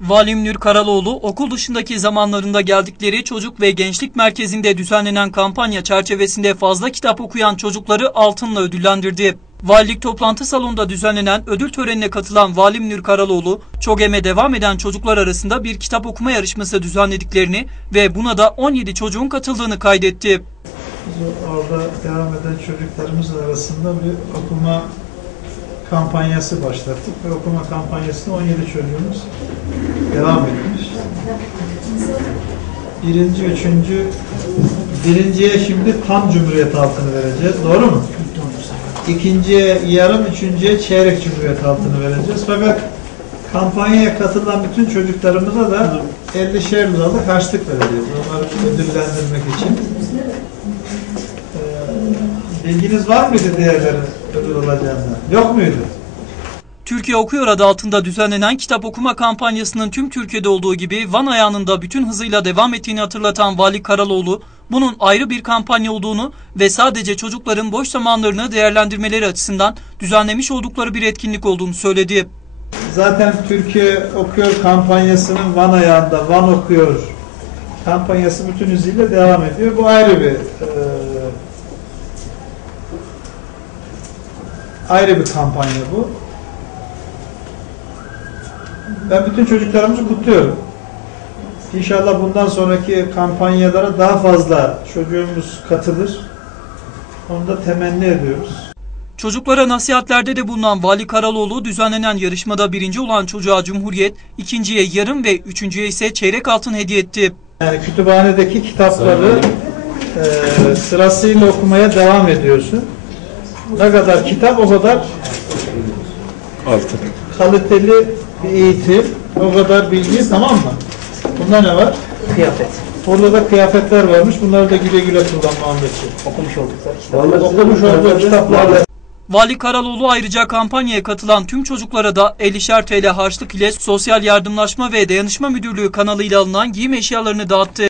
Vali Münir Karaloğlu okul dışındaki zamanlarında geldikleri çocuk ve gençlik merkezinde düzenlenen kampanya çerçevesinde fazla kitap okuyan çocukları altınla ödüllendirdi. Valilik toplantı salonunda düzenlenen ödül törenine katılan Vali Münir Karaloğlu, ÇOGEM'e devam eden çocuklar arasında bir kitap okuma yarışması düzenlediklerini ve buna da 17 çocuğun katıldığını kaydetti. Orada devam eden çocuklarımız arasında bir okuma kampanyası başlattık ve okuma kampanyasına 17 çocuğumuz devam etmiş. Birinci, üçüncü, birinciye şimdi tam cumhuriyet altını vereceğiz. Doğru mu? İkinciye yarım, üçüncüye çeyrek cumhuriyet altını vereceğiz. Fakat kampanyaya katılan bütün çocuklarımıza da 50 şer liralık harçlık vereceğiz. Onları ödüllendirmek için. Bilginiz var mıydı diğerleri ödül olacağından? Yok muydu? Türkiye Okuyor adı altında düzenlenen kitap okuma kampanyasının tüm Türkiye'de olduğu gibi Van ayağının da bütün hızıyla devam ettiğini hatırlatan Vali Karaloğlu, bunun ayrı bir kampanya olduğunu ve sadece çocukların boş zamanlarını değerlendirmeleri açısından düzenlemiş oldukları bir etkinlik olduğunu söyledi. Zaten Türkiye Okuyor kampanyasının Van ayağında Van Okuyor kampanyası bütün hızıyla devam ediyor. Bu ayrı bir e, ayrı bir kampanya bu. Ben bütün çocuklarımızı kutluyorum. İnşallah bundan sonraki kampanyalara daha fazla çocuğumuz katılır. Onu da temenni ediyoruz. Çocuklara nasihatlerde de bulunan Vali Karaloğlu düzenlenen yarışmada birinci olan çocuğa Cumhuriyet, ikinciye yarım ve üçüncüye ise çeyrek altın hediye etti. Yani kütüphanedeki kitapları e, sırasıyla okumaya devam ediyorsun. Ne kadar kitap o kadar Altın. kaliteli bir eğitim, o kadar bilgi tamam mı? Bunda ne var? Kıyafet. Burada da kıyafetler varmış. Bunları da güle güle kullan Muhammedciğim. Okumuş oldukları kitap. Okumuş olduğu kitaplarla Vali Karaloğlu ayrıca kampanyaya katılan tüm çocuklara da 50'şer TL harçlık ile Sosyal Yardımlaşma ve Dayanışma Müdürlüğü kanalıyla alınan giyim eşyalarını dağıttı.